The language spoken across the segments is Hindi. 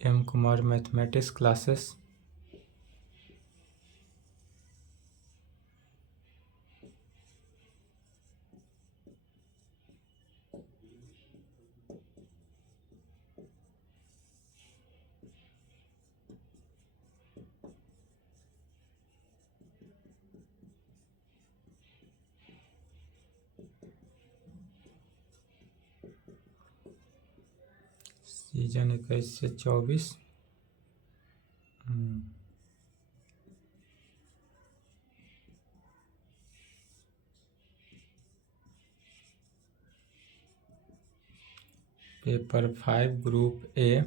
M Kumar mathematics classes. Season 21 से 24। Paper 5 group A,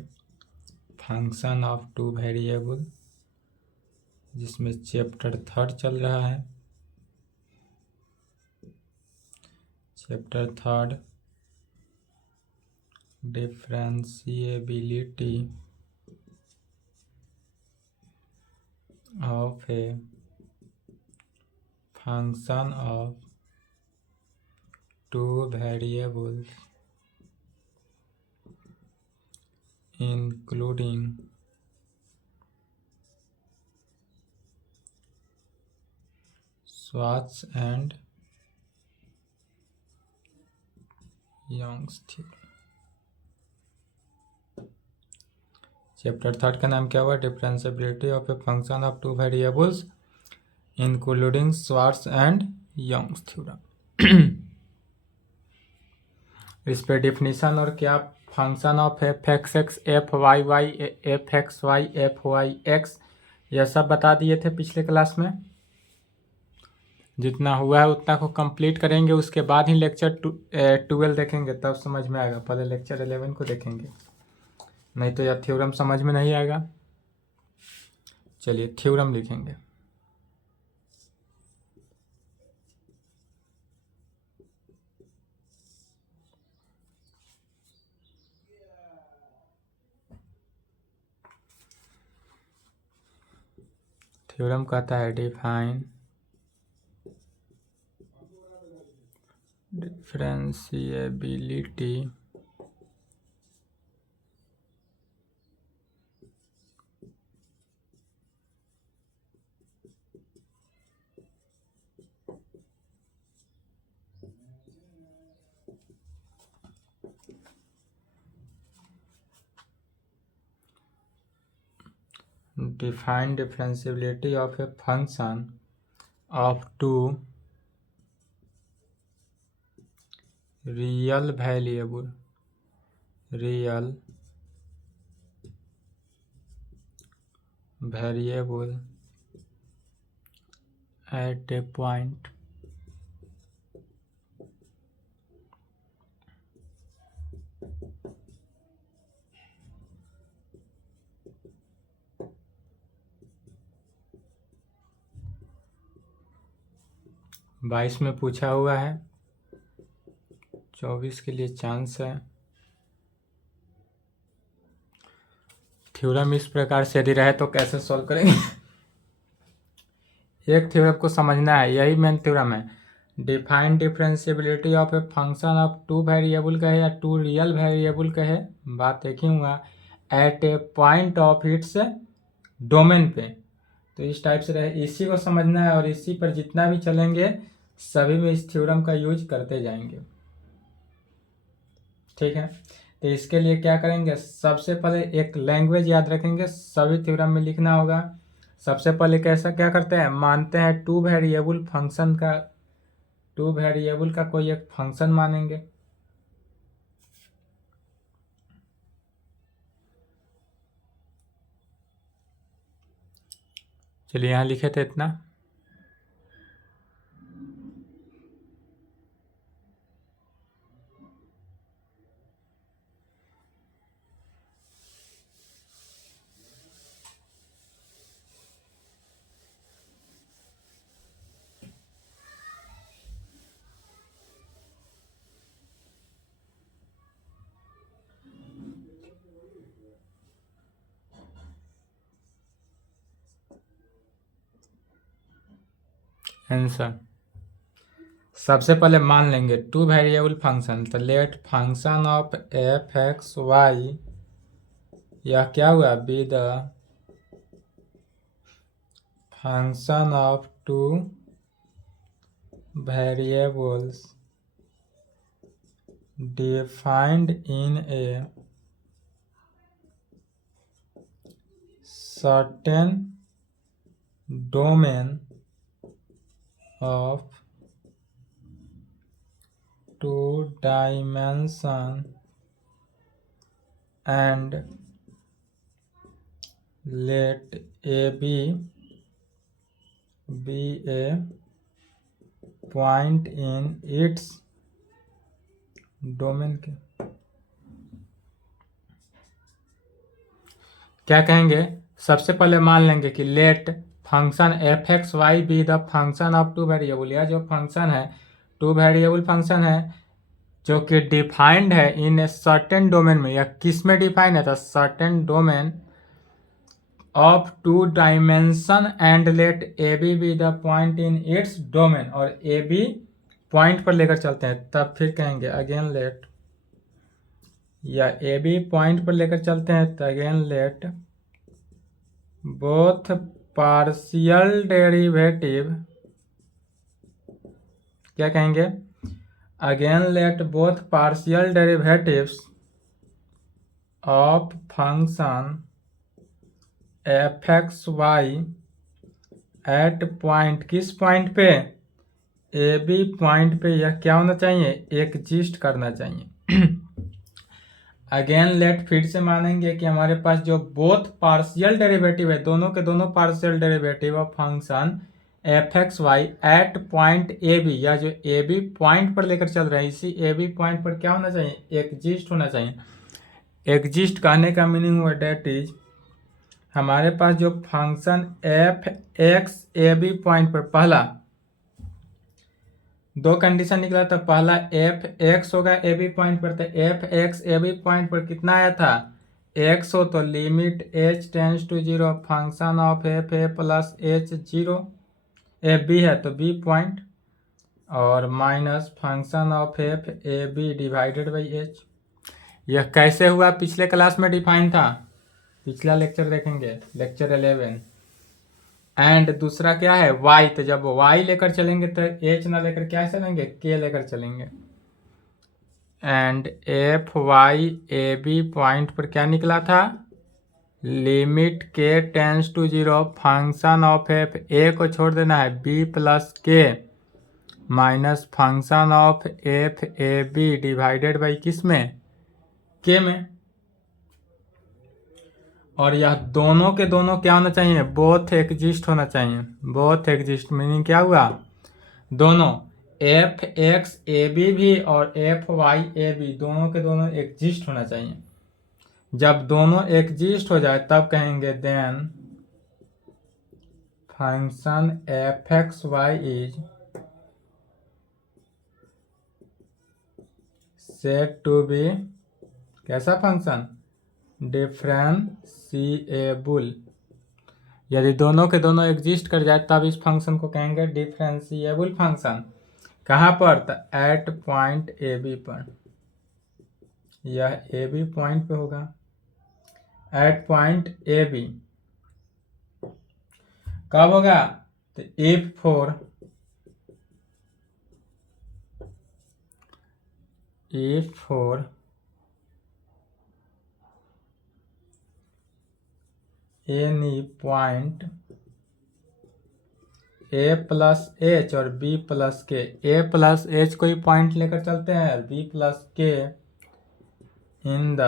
function of two variable, जिसमें चैप्टर 3 चल रहा है। Chapter 3 differentiability of a function of two variables including Schwarz and Young's theorem। Chapter 3 का नाम क्या हुआ? Differentiability of a function of two variables including Schwarz and Young's theorem. इस पे डिफिनीशन और क्या function of f x x, f y y, f x Y, F Y x, यह सब बता दिए थे पिछले क्लास में। जितना हुआ है उतना को कंप्लीट करेंगे, उसके बाद ही लेक्चर 12 देखेंगे, तब समझ में आएगा। पहले लेक्चर 11 को देखेंगे, नहीं तो यह थ्योरम समझ में नहीं आएगा। चलिए थ्योरम लिखेंगे। थ्योरम कहता है define differentiability define differentiability of a function of two real variable at a point बाईस में पूछा हुआ है, 24 के लिए चांस है। थ्योरम इस प्रकार से यदि रहे तो कैसे सॉल्व करेंगे? एक थ्योरम को समझना है, यही मेन थ्योरम है। Define differentiability of a function of two variable कहे या टू रियल वेरिएबल कहे, बात एक ही हुआ, at a point of its domain पे। तो इस टाइप से रहे, इसी को समझना है और इसी पर जितना भी चलेंगे सभी में इस थ्योरम का यूज करते जाएंगे। ठीक है, तो इसके लिए क्या करेंगे? सबसे पहले एक लैंग्वेज याद रखेंगे, सभी थ्योरम में लिखना होगा। सबसे पहले कैसा क्या करते हैं? मानते हैं टू वेरिएबल का कोई एक फंक्शन मानेंगे। चलिए यहाँ लिखे थे इतना। आंसर सबसे पहले मान लेंगे टू वेरिएबल फंक्शन, तो let function of f x y यह क्या हुआ, be the function of two variables defined in a certain domain of two dimension and let AB be a point in its domain के क्या कहेंगे, सबसे पहले मान लेंगे कि let function f x y be the function of two variable, यह जो फंक्शन है टू वेरिएबल फंक्शन है जो कि डिफाइंड है इन ए सर्टेन डोमेन में। यह किस में डिफाइंड है, तो certain domain of two dimension and let a b be the point in its domain, और ए बी पॉइंट पर लेकर चलते हैं तब फिर कहेंगे अगेन लेट, या ए बी पॉइंट पर लेकर चलते हैं तो again let both partial derivative, क्या कहेंगे, again let both partial derivatives of function f x y at point, किस पॉइंट पे, ए बी पॉइंट पे, यह क्या होना चाहिए, एग्जिस्ट करना चाहिए। अगेन लेट फिर से मानेंगे कि हमारे पास जो बोथ पार्शियल डेरिवेटिव है, दोनों के दोनों partial derivative of function f x y at point a b, या जो ए बी पॉइंट पर लेकर चल रहे हैं, इसी ए बी पॉइंट पर क्या होना चाहिए, एग्जिस्ट होना चाहिए। एग्जिस्ट कहने का मीनिंग हुआ डेट इज, हमारे पास जो function f x a b point पर पहला दो कंडीशन निकला था, पहला एफ एक्स होगा ए बी पॉइंट पर, तो f x a b point पर कितना आया था, एक्स हो तो limit h tends to zero function of F A plus h zero, f b है तो बी पॉइंट, और minus function of F a b divided by h. यह कैसे हुआ, पिछले क्लास में डिफाइन था, पिछला लेक्चर देखेंगे, लेक्चर 11। एंड दूसरा क्या है y, तो जब y लेकर चलेंगे तो h ना लेकर क्या चलेंगे, k लेकर चलेंगे। And f y a b point पर क्या निकला था, limit k tends to zero function of F a को छोड़ देना है b plus k minus function of F a b divided by किस में, k में। और यह दोनों के दोनों क्या होना चाहिए, बोथ एग्जिस्ट होना चाहिए। बोथ एग्जिस्ट मीनिंग क्या हुआ, दोनों एफ एक्स ए बी भी और एफ वाई ए बी दोनों के दोनों एग्जिस्ट होना चाहिए। जब दोनों एग्जिस्ट हो जाए तब कहेंगे then function f x y is said to be कैसा फंक्शन, डिफरेंशिएबल। यदि दोनों के दोनों एग्जिस्ट कर जाए तब इस फंक्शन को कहेंगे डिफरेंशिएबल फंक्शन। कहाँ पर, तो एट पॉइंट ए बी पर, यह ए बी पॉइंट पे होगा, एट पॉइंट ए बी। कब होगा, तो if four any point A plus h और बी प्लस के, ए प्लस एच कोई पॉइंट लेकर चलते हैं, बी प्लस के इन द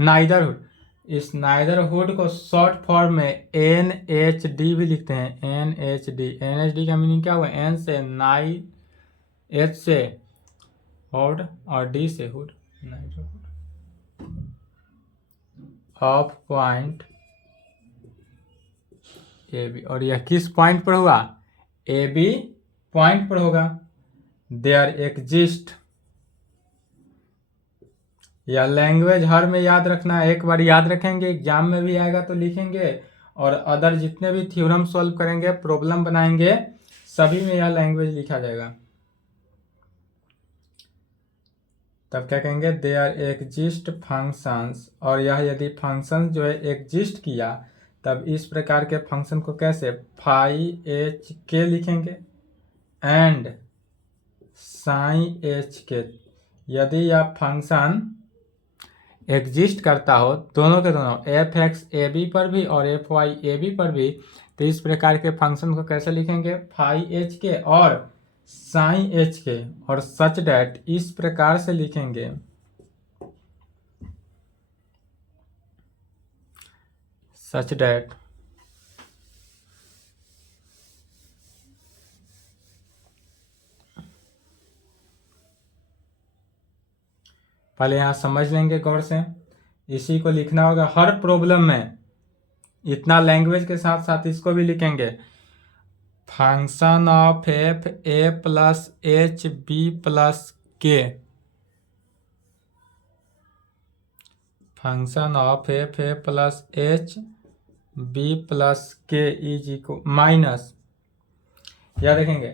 नाइदरहुड, इस नाइदरहुड को शॉर्ट फॉर्म में एन एच डी भी लिखते हैं, N H D. N H D का मीनिंग क्या हुआ, एन से नाई, एच से हुड और डी से hood, of point a b. और यह किस पॉइंट पर हुआ, ए बी पॉइंट पर होगा। देयर एग्जिस्ट, यह लैंग्वेज हर में याद रखना है, एक बार याद रखेंगे एग्जाम में भी आएगा तो लिखेंगे, और अदर जितने भी थ्योरम सॉल्व करेंगे, प्रॉब्लम बनाएंगे, सभी में यह लैंग्वेज लिखा जाएगा। तब क्या कहेंगे, दे आर एग्जिस्ट फंक्शंस, और यह यदि फंक्शन जो है एग्जिस्ट किया तब इस प्रकार के फंक्शन को कैसे फाई एच के लिखेंगे एंड साई एच के। यदि यह फंक्शन एग्जिस्ट करता हो दोनों के दोनों एफ एक्स ए बी पर भी और एफ वाई ए बी पर भी, तो इस प्रकार के फंक्शन को कैसे लिखेंगे, फाई एच के और साई एच के, और सच डैट इस प्रकार से लिखेंगे, सच डैट पहले यहाँ समझ लेंगे गौर से, इसी को लिखना होगा हर प्रॉब्लम में, इतना लैंग्वेज के साथ साथ इसको भी लिखेंगे। Function of F A plus H B plus के, function of F A plus H B plus के इज इक्वल माइनस, या देखेंगे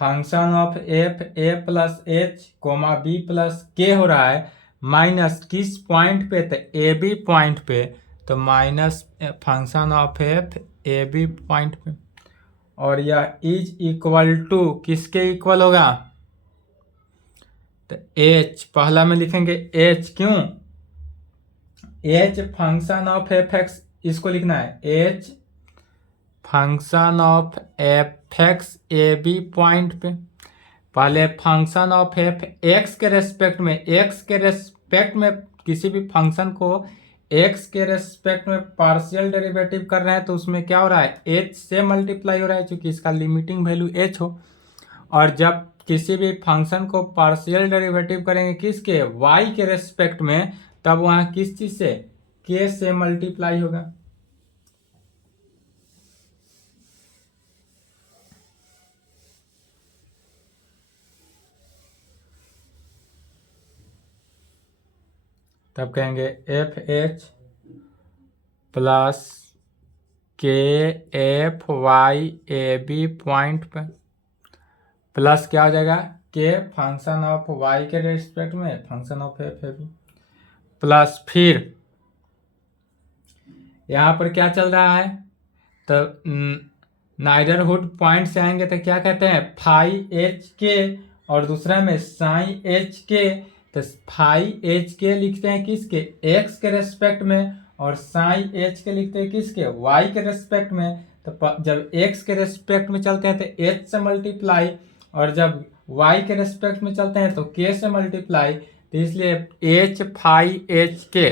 function of F A plus H comma B plus K हो रहा है माइनस किस पॉइंट पे, तो ए बी पॉइंट पे, तो minus function of F a b point पे, और यह इज इक्वल टू किसके इक्वल होगा, तो एच पहला में लिखेंगे एच, क्यों, h function of f x, इसको लिखना है h function of f x a b point पे, पहले फंक्शन ऑफ एफ एक्स के रेस्पेक्ट में, एक्स के रेस्पेक्ट में किसी भी फंक्शन को एक्स के रेस्पेक्ट में पार्शियल डेरिवेटिव कर रहे हैं तो उसमें क्या हो रहा है, एच से मल्टीप्लाई हो रहा है क्योंकि इसका लिमिटिंग वैल्यू एच हो, और जब किसी भी फंक्शन को पार्शियल डेरिवेटिव करेंगे किसके, वाई के रेस्पेक्ट में, तब वहाँ किस चीज से, के से मल्टीप्लाई होगा। तब कहेंगे f h plus k f y a b point पर, प्लस क्या हो जाएगा, के फंक्शन ऑफ वाई के रेस्पेक्ट में function of F a b, plus फिर यहाँ पर क्या चल रहा है, तो नाइबरहुड पॉइंट से आएंगे तो क्या कहते हैं, फाई एच के, और दूसरा में साई एच के, तो फाई एच के लिखते हैं किसके, एक्स के रेस्पेक्ट में, और साई एच के लिखते हैं किसके, वाई के रेस्पेक्ट में। तो जब एक्स के रेस्पेक्ट में चलते हैं तो एच से मल्टीप्लाई, और जब वाई के रेस्पेक्ट में चलते हैं तो के से मल्टीप्लाई, तो इसलिए एच फाई एच के,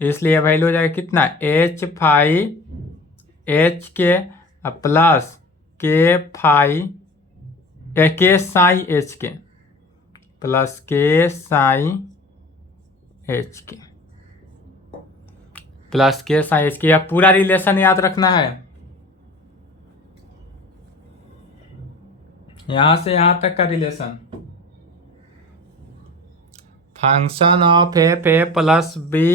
इसलिए वैल्यू हो जाएगा कितना, H phi h k plus के फाई के psi H k plus k psi H k plus k psi H के, यह पूरा रिलेशन याद रखना है, यहां से यहां तक का relation, function of F A plus b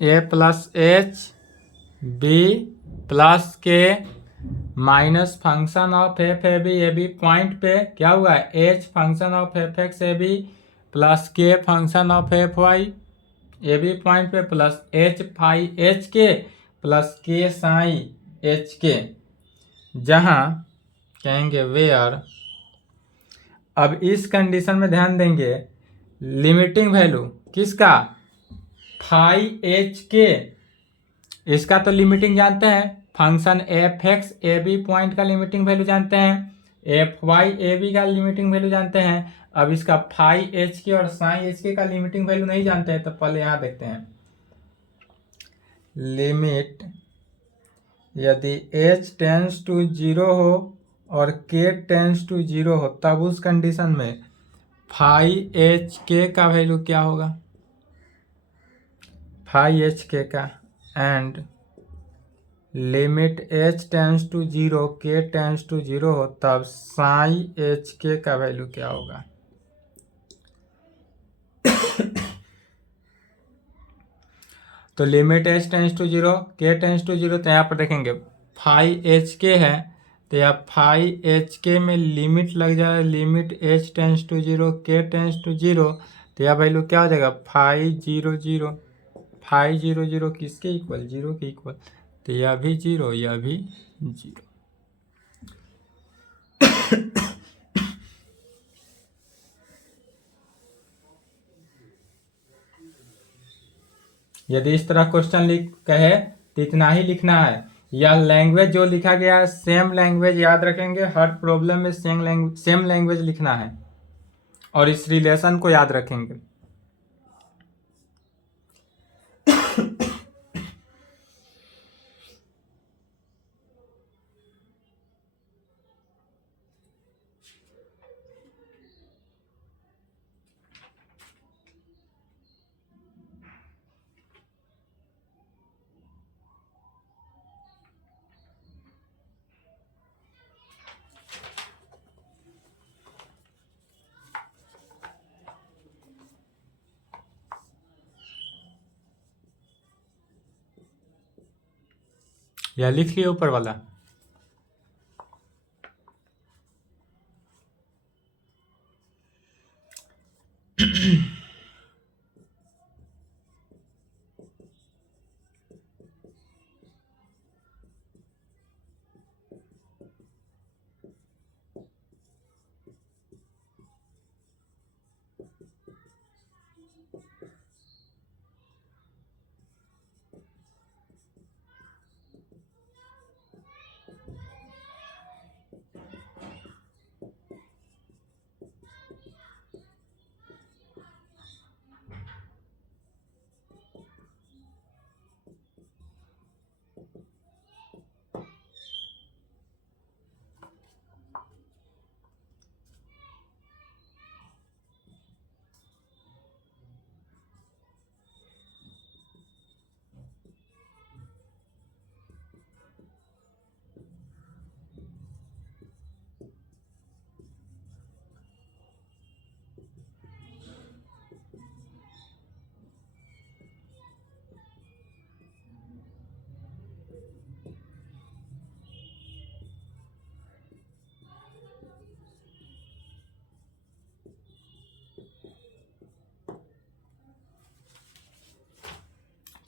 a plus H B plus k minus function of F a b point पे क्या हुआ है, h function of f x a b plus के function of f y a b point पे plus h phi h k plus k psi H के, जहां कहेंगे वेयर, अब इस कंडीशन में ध्यान देंगे लिमिटिंग वैल्यू किसका, फाई एच के, इसका तो लिमिटिंग जानते हैं, function f x a b point का लिमिटिंग वैल्यू जानते हैं, एफ वाई ए बी का लिमिटिंग वैल्यू जानते हैं, अब इसका फाई एच के और साई एच के का लिमिटिंग वैल्यू नहीं जानते हैं, तो पहले यहां देखते हैं, लिमिट यदि h टेंस टू 0 हो और k टेंस टू 0 हो तब उस कंडीशन में फाई एच के का वैल्यू क्या होगा, फाई एच के का, and limit h tends to 0 k tends to 0 हो तब साई एच के का वैल्यू क्या होगा। तो limit h tends to 0 k tends to 0, तो यहाँ पर देखेंगे फाई एच के है तो यहाँ फाइव एच के में लिमिट लग जा रहा है, limit h tends to zero k tends to zero, तो यह वैल्यू क्या हो जाएगा 500, 500 किसके इक्वल, जीरो के इक्वल, तो यह भी जीरो, यह भी जीरो। यदि इस तरह क्वेश्चन लिख कहे तो इतना ही लिखना है, या लैंग्वेज जो लिखा गया है सेम लैंग्वेज याद रखेंगे, हर प्रॉब्लम में सेम लैंग्वेज लिखना है और इस रिलेशन को याद रखेंगे। या लिख लिया ऊपर वाला।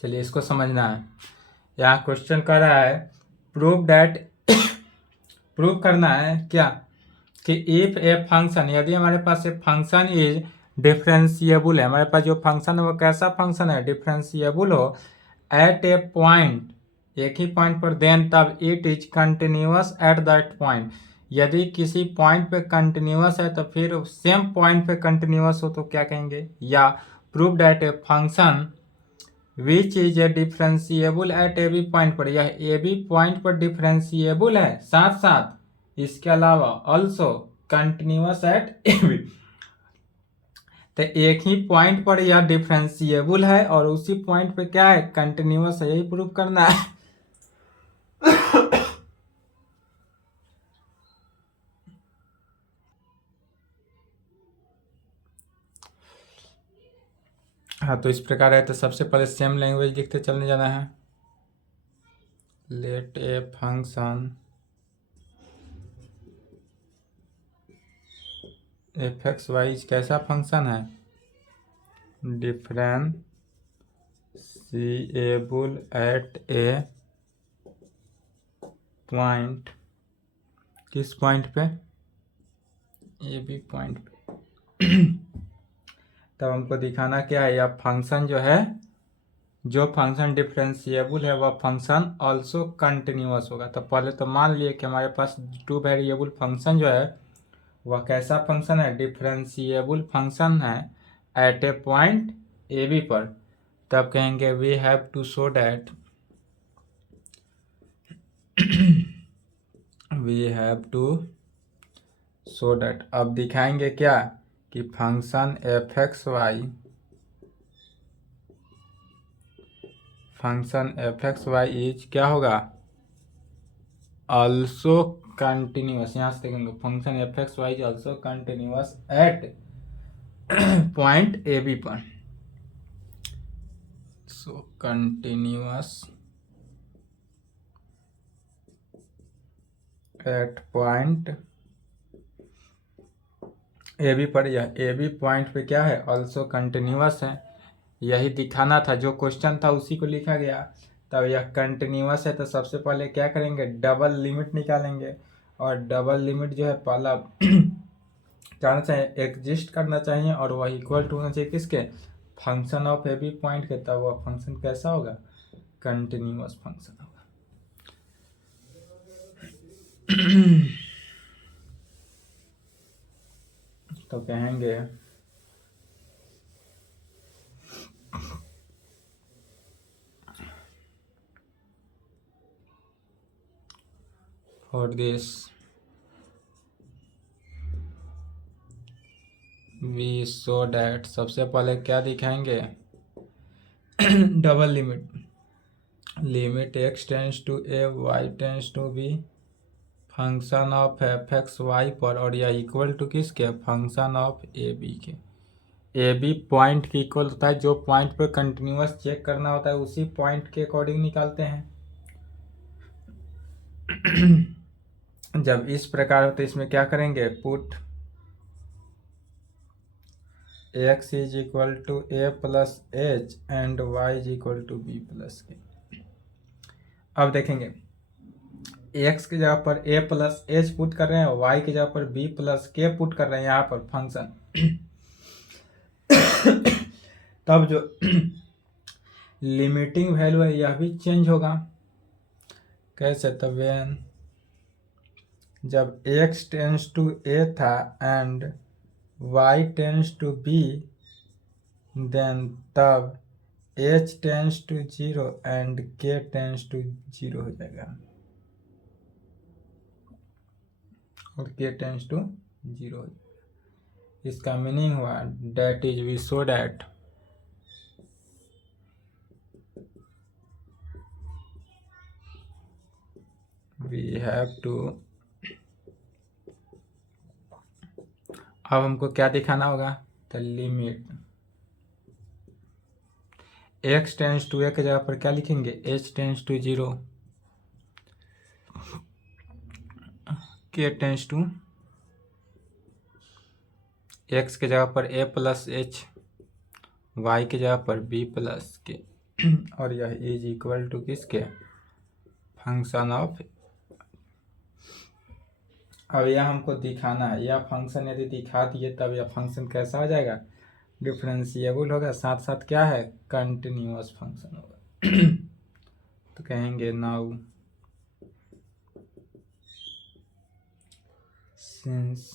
चलिए इसको समझना है। यहाँ क्वेश्चन कर रहा है प्रूव दैट, प्रूव करना है क्या कि इफ ए फंक्शन, यदि हमारे पास एक फंक्शन इज डिफरेंशिएबल है, हमारे पास जो फंक्शन है वो कैसा फंक्शन है, डिफरेंशिएबल हो एट ए पॉइंट, एक ही पॉइंट पर, देन तब it is continuous at that point, यदि किसी पॉइंट पे कंटिन्यूअस है तो फिर सेम पॉइंट पे कंटिन्यूअस हो तो क्या कहेंगे, या prove that a function which is a differentiable at a b point पर, यह ए बी पॉइंट पर डिफरेंशिएबल है, साथ साथ इसके अलावा also continuous at a b, तो एक ही पॉइंट पर यह डिफरेंशिएबल है और उसी पॉइंट पे क्या है, कंटिन्यूअस है, यही प्रूव करना है। हाँ तो इस प्रकार है, तो सबसे पहले सेम लैंग्वेज लिखते चलने जाना है। Let a function f x y कैसा फंक्शन है, डिफरेंशिएबल एट ए पॉइंट, किस पॉइंट पे, ए बी पॉइंट पे। तब हमको दिखाना क्या है, यह फंक्शन जो है, जो फंक्शन डिफरेंशिएबल है वह फंक्शन ऑल्सो कंटिन्यूअस होगा। तो पहले तो मान लिए कि हमारे पास टू वेरिएबल फंक्शन जो है वह कैसा फंक्शन है, डिफरेंशिएबल फंक्शन है at a point a b पर, तब कहेंगे we have to show that, we have to show that, अब दिखाएंगे क्या कि function f x y, function f x y is क्या होगा, ऑल्सो कंटिन्यूअस, यहाँ से देखेंगे function f x y is also continuous at point a b पर, so continuous at point a b पर, यह ए बी पॉइंट पे क्या है, ऑल्सो कंटिन्यूअस है। यही दिखाना था, जो क्वेश्चन था उसी को लिखा गया। तब यह कंटिन्यूअस है तो सबसे पहले क्या करेंगे, डबल लिमिट निकालेंगे। और डबल लिमिट जो है पहला क्या चाहिए, एग्जिस्ट करना चाहिए और वह इक्वल टू होना चाहिए किसके, function of a b point के। तब वह फंक्शन कैसा होगा, कंटिन्यूअस फंक्शन होगा। तो कहेंगे for this we so that, सबसे पहले क्या दिखाएंगे, double limit, limit x tends to a y tends to b function of f x y पर, और यह इक्वल टू किसके, फंक्शन ऑफ ए बी के। ए बी पॉइंट की इक्वल होता है, जो पॉइंट पे कंटिन्यूअस चेक करना होता है उसी पॉइंट के अकॉर्डिंग निकालते हैं। जब इस प्रकार हो तो इसमें क्या करेंगे, put x is equal to a plus h and y is equal to b plus k. अब देखेंगे x की जगह पर a प्लस एच पुट कर रहे हैं, y की जगह पर b प्लस के पुट कर रहे हैं यहाँ पर फंक्शन। तब जो लिमिटिंग वैल्यू है यह भी चेंज होगा। कैसे, तब जब x टेंस टू a था and y tends to b, then तब h tends to 0 and k tends to 0 हो जाएगा, और k टेंस टू 0 हो जाएगा। इसका मीनिंग हुआ that is we so that we have to, अब हमको क्या दिखाना होगा, the limit x tends to a की जगह पर क्या लिखेंगे, h tends to 0, k tends to, x की जगह पर a प्लस एच, y की जगह पर b प्लस के, और यह इज इक्वल टू किसके, फंक्शन ऑफ। अब यह हमको दिखाना है, यह फंक्शन यदि दिखा दिए तब यह फंक्शन कैसा हो जाएगा, डिफरेंशिएबल होगा, साथ साथ क्या है, कंटिन्यूअस फंक्शन होगा। तो कहेंगे नाउ सिंस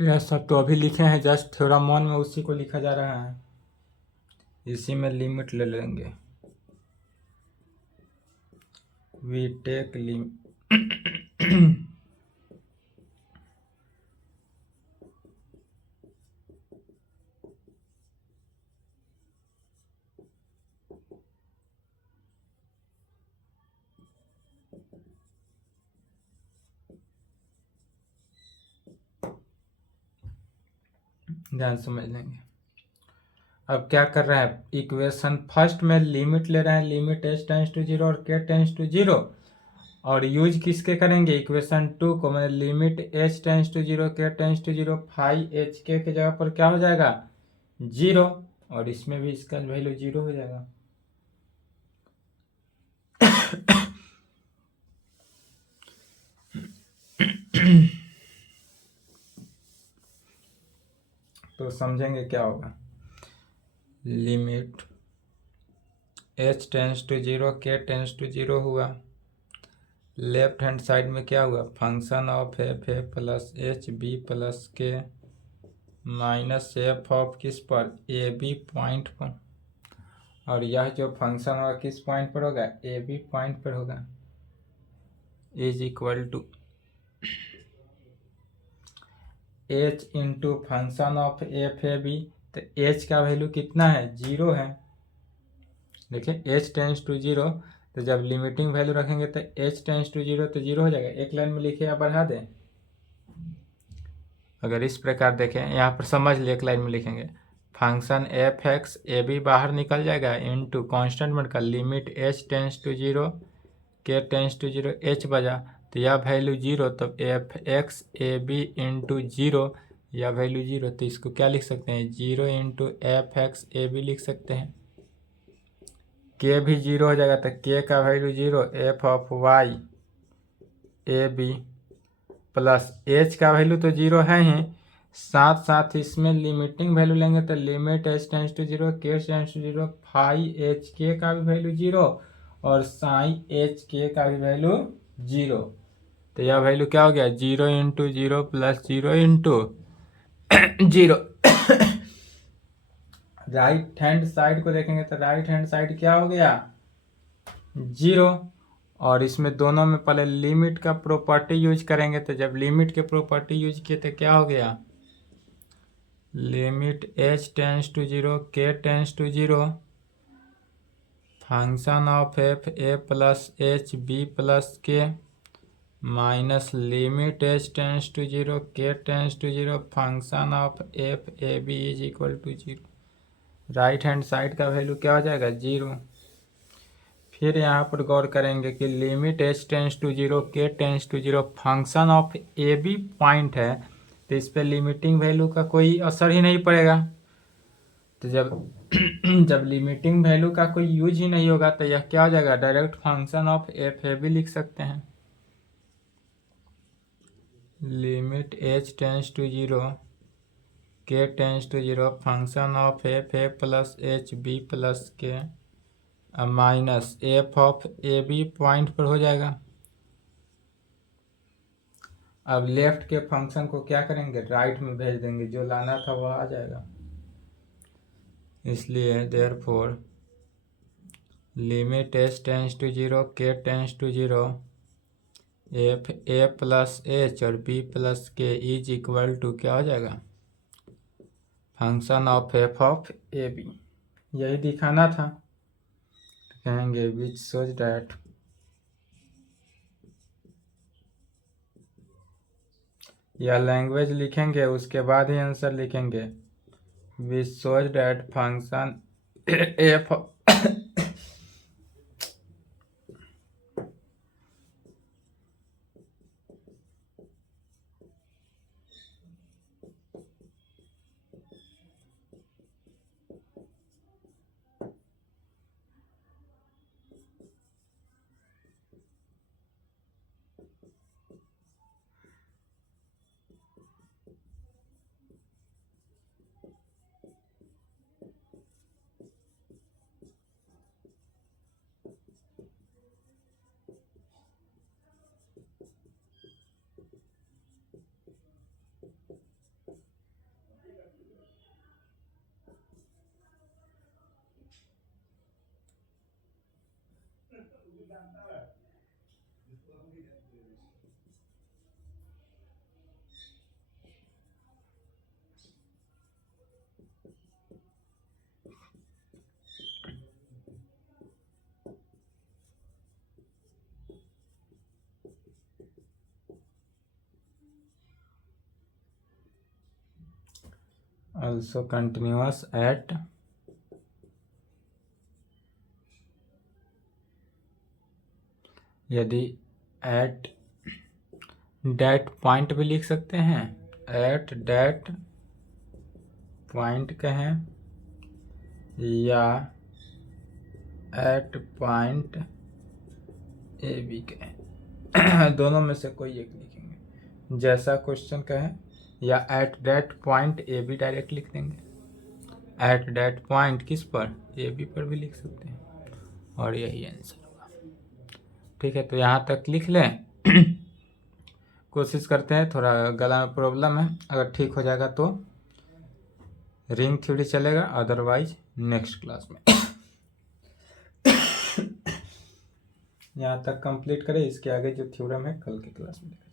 यह सब तो अभी लिखे हैं, जस्ट थ्योरम वन में उसी को लिखा जा रहा है, इसी में लिमिट ले लेंगे। वी टेक लिमिट ध्यान समझ लेंगे। अब क्या कर रहे हैं, इक्वेशन फर्स्ट में लिमिट ले रहे हैं, limit h tends to zero और k टेंस टू जीरो, और यूज किसके करेंगे, इक्वेशन टू को, मतलब limit h tends to zero k tends to zero phi h k जगह पर क्या हो जाएगा, जीरो, और इसमें भी इसका वैल्यू जीरो हो जाएगा। तो समझेंगे क्या होगा, limit h tends to zero k tends to zero हुआ, लेफ्ट हैंड साइड में क्या हुआ, function of F A plus H B plus k minus f of किस पर, ए बी पॉइंट पर, और यह जो फंक्शन होगा किस पॉइंट पर होगा, ए बी पॉइंट पर होगा, is equal to h into function of F a b. तो एच का वैल्यू कितना है, जीरो है। देखिए एच टेंस टू जीरो, तो जब लिमिटिंग वैल्यू रखेंगे तो एच टेंस टू जीरो तो जीरो हो जाएगा। एक लाइन में लिखे या बढ़ा दें, अगर इस प्रकार देखें यहाँ पर समझ लिए, एक लाइन में लिखेंगे function f x a b बाहर निकल जाएगा, इनटू कांस्टेंट बनकर limit h tends to zero k tends to zero h बजा, तो यह वैल्यू जीरो, तब f x a b into zero, यह वैल्यू जीरो, तो इसको क्या लिख सकते हैं, zero into f x a b लिख सकते हैं। के भी जीरो हो जाएगा, तो के का value zero, f of y a b plus h का वैल्यू तो जीरो है ही, साथ साथ इसमें लिमिटिंग वैल्यू लेंगे तो limit h tends to zero k tends to zero phi h k का भी वैल्यू जीरो और साई एच के का भी वैल्यू जीरो, तो यह वैल्यू क्या हो गया, zero into zero plus zero into zero. Right hand side को देखेंगे तो राइट हैंड साइड क्या हो गया, जीरो, और इसमें दोनों में पहले लिमिट का प्रॉपर्टी यूज करेंगे, तो जब लिमिट के प्रॉपर्टी यूज किए तो क्या हो गया, limit h tends to zero k tends to zero function of F A plus H B plus k minus limit h tends to zero k tends to zero function of F a b is equal to zero. Right hand side का वैल्यू क्या हो जाएगा, जीरो। फिर यहाँ पर गौर करेंगे कि limit h tends to zero k tends to zero function of a b point है, तो इस पर लिमिटिंग वैल्यू का कोई असर ही नहीं पड़ेगा। तो जब लिमिटिंग वैल्यू का कोई यूज ही नहीं होगा तो यह क्या हो जाएगा, direct function of F a b लिख सकते हैं। Limit h tends to zero k tends to zero function of F A plus H B plus k minus f of a b point पर हो जाएगा। अब लेफ्ट के फंक्शन को क्या करेंगे, राइट में भेज देंगे, जो लाना था वह आ जाएगा। इसलिए therefore limit h tends to zero k tends to zero f A plus h और बी प्लस के इज इक्वल टू क्या हो जाएगा, function of f of a b. यही दिखाना था, कहेंगे विच शोज डैट या लैंग्वेज लिखेंगे, उसके बाद ही आंसर लिखेंगे। which shows that function f also continuous at यदि एट डेट पॉइंट भी लिख सकते हैं, एट डेट पॉइंट कहें या एट पॉइंट ए बी कहें, दोनों में से कोई एक लिखेंगे। जैसा क्वेश्चन कहें या at that point a b direct लिख देंगे। एट डेट पॉइंट किस पर, ए बी पर भी लिख सकते हैं और यही आंसर होगा। ठीक है, तो यहाँ तक लिख लें। कोशिश करते हैं, थोड़ा गला में प्रॉब्लम है, अगर ठीक हो जाएगा तो रिंग थ्योरी चलेगा, अदरवाइज नेक्स्ट क्लास में। यहाँ तक कंप्लीट करें, इसके आगे जो थ्योरम है कल की क्लास में देखें।